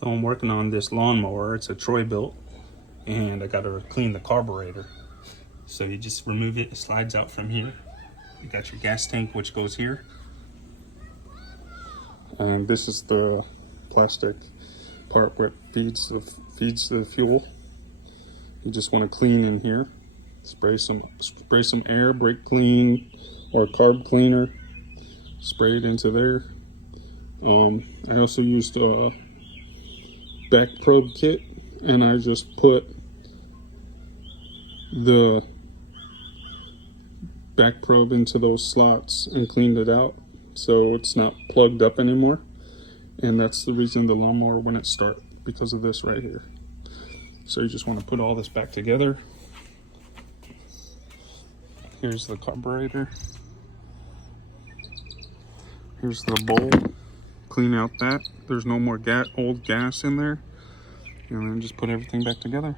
So I'm working on this lawnmower. It's a Troy built, and I got to clean the carburetor. So you just remove it, it slides out from here. You got your gas tank, which goes here. And this is the plastic part where it feeds the fuel. You just want to clean in here. Spray some air, brake clean or carb cleaner. Spray it into there. I also used a back probe kit, and I just put the back probe into those slots and cleaned it out so it's not plugged up anymore. And that's the reason the lawnmower wouldn't start, because of this right here. So you just want to put all this back together. Here's the carburetor. Here's the bowl. Clean out that. There's no more old gas in there. And then just put everything back together.